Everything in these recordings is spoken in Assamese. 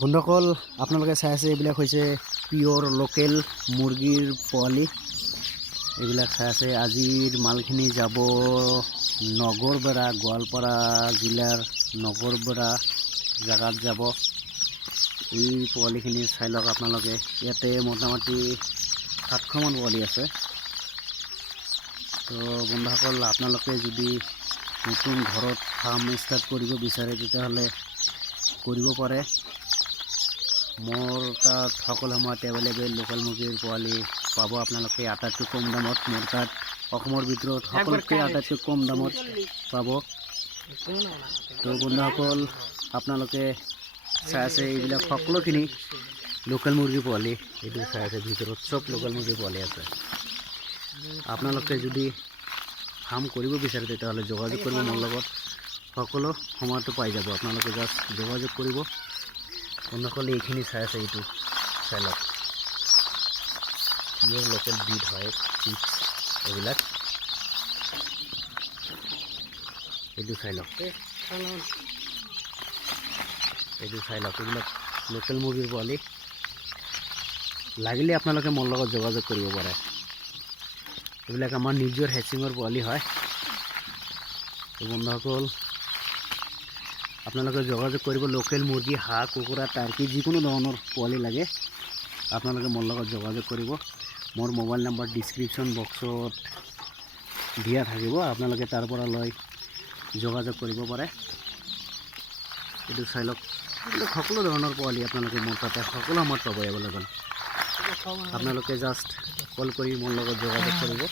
বন্ধুসকল আপোনালোকে চাই আছে এইবিলাক হৈছে পিওৰ লোকেল মুৰগিৰ পোৱালি এইবিলাক চাই আছে। আজিৰ মালখিনি যাব নগৰবেৰা, গোৱালপাৰা জিলাৰ নগৰবেৰা জাগাত যাব। এই পোৱালিখিনি চাই লওক আপোনালোকে। ইয়াতে মোটামুটি 700 মান পোৱালি আছে। তো বন্ধুসকল আপোনালোকে যদি নতুন ঘৰত ফাৰ্ম ষ্টাৰ্ট কৰিব বিচাৰে তেতিয়াহ'লে কৰিব পাৰে। মোৰ তাত সকলো সময়ত এভেইলেবল লোকেল মুৰ্গীৰ পোৱালি পাব আপোনালোকে আটাইতকৈ কম দামত। মোৰ তাত অসমৰ ভিতৰত সকলোতকৈ আটাইতকৈ কম দামত পাব। তো বন্ধুসকল আপোনালোকে চাই আছে এইবিলাক সকলোখিনি লোকেল মুৰ্গীৰ পোৱালি। এইটো চাই আছে ভিতৰত চব লোকেল মুৰ্গীৰ পোৱালি আছে। আপোনালোকে যদি ফাৰ্ম কৰিব বিচাৰে তেতিয়াহ'লে যোগাযোগ কৰিব মোৰ লগত। সকলো সময়তো পাই যাব। আপোনালোকে জাষ্ট যোগাযোগ কৰিব। বন্ধুসকল এইখিনি চাই আছে, এইটো চাই লওক। পিওর লোকেল ব্রিড হয় চিপস এইবিলাক। এইটো চাই লওক, এইটো চাই লওক। এইবিলাক লোকেল মুৰ্গীৰ পোৱালি। লাগিলে আপোনালোকে মোৰ লগত যোগাযোগ কৰিব পাৰে। এইবিলাক আমাৰ নিজৰ হেচিঙৰ পোৱালি হয়। তো বন্ধুসকল আপোনালোকে যোগাযোগ কৰিব। লোকেল মুৰ্গী, হাঁহ, কুকুৰা, টাৰ্কি যিকোনো ধৰণৰ পোৱালি লাগে আপোনালোকে মোৰ লগত যোগাযোগ কৰিব। মোৰ মোবাইল নম্বৰ ডিছক্ৰিপশ্যন বক্সত দিয়া থাকিব, আপোনালোকে তাৰ পৰা লৈ যোগাযোগ কৰিব পাৰে। এইটো চাই লওক। এইবিলাক সকলো ধৰণৰ পোৱালি আপোনালোকে মোৰ তাতে সকলো সময়ত পাব এভেইলেবল। আপোনালোকে জাষ্ট কল কৰি মোৰ লগত যোগাযোগ কৰিব।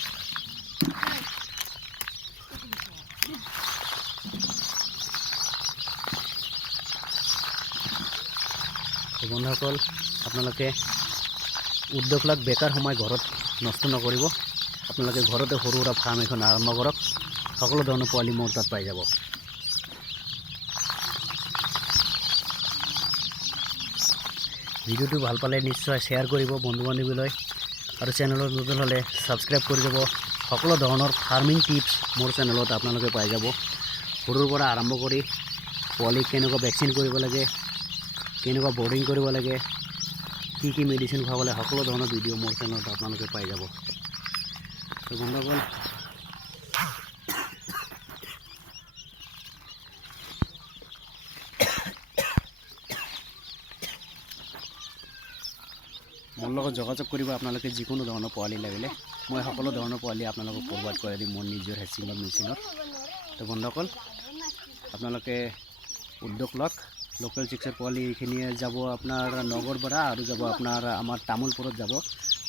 বন্ধুসকল আপোনালোকে উদ্যোগ লাগ বেকাৰ সময় ঘৰত নষ্ট নকৰিব। আপোনালোকে ঘৰতে সৰু সুৰা ফাৰ্ম এখন আৰম্ভ কৰক। সকলো ধৰণৰ পোৱালি মোৰ তাত পাই যাব। ভিডিঅ'টো ভাল পালে নিশ্চয় শ্বেয়াৰ কৰিব বন্ধু বান্ধৱীলৈ, আৰু চেনেলত নতুন হ'লে ছাবস্ক্ৰাইব কৰি যাব। সকলো ধৰণৰ ফাৰ্মিং টিপছ মোৰ চেনেলত আপোনালোকে পাই যাব। সৰুৰ পৰা আৰম্ভ কৰি পোৱালি কেনেকুৱা ভেকচিন কৰিব লাগে, কেনেকুৱা বৰ্ডিং কৰিব লাগে, কি কি মেডিচিন খুৱাব লাগে, সকলো ধৰণৰ ভিডিঅ' মোৰ চেনেলত আপোনালোকে পাই যাব। তো বন্ধুসকল মোৰ লগত যোগাযোগ কৰিব। আপোনালোকে যিকোনো ধৰণৰ পোৱালি লাগিলে মই সকলো ধৰণৰ পোৱালি আপোনালোকক প্ৰভাইড কৰি দিম মোৰ নিজৰ হেচিঙৰ মেচিনত। তো বন্ধুসকল আপোনালোকে উদ্যোগ লওক। লোকেল চিক্সৰ পোৱালি এইখিনিয়ে যাব আপোনাৰ নগৰবেৰা, আৰু যাব আপোনাৰ আমাৰ তামোলপুৰত যাব।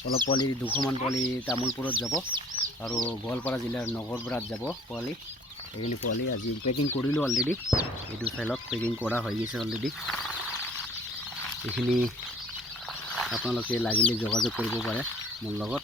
অলপ পোৱালি 200 মান পোৱালি তামোলপুৰত যাব, আৰু গোৱালপাৰা জিলাৰ নগৰবেৰাত যাব পোৱালি। এইখিনি পোৱালি আজি পেকিং কৰিলোঁ অলৰেডি। এইটো চাই লওক, পেকিং কৰা হৈ গৈছে অলৰেডি। এইখিনি আপোনালোকে লাগিলে যোগাযোগ কৰিব পাৰে মোৰ লগত।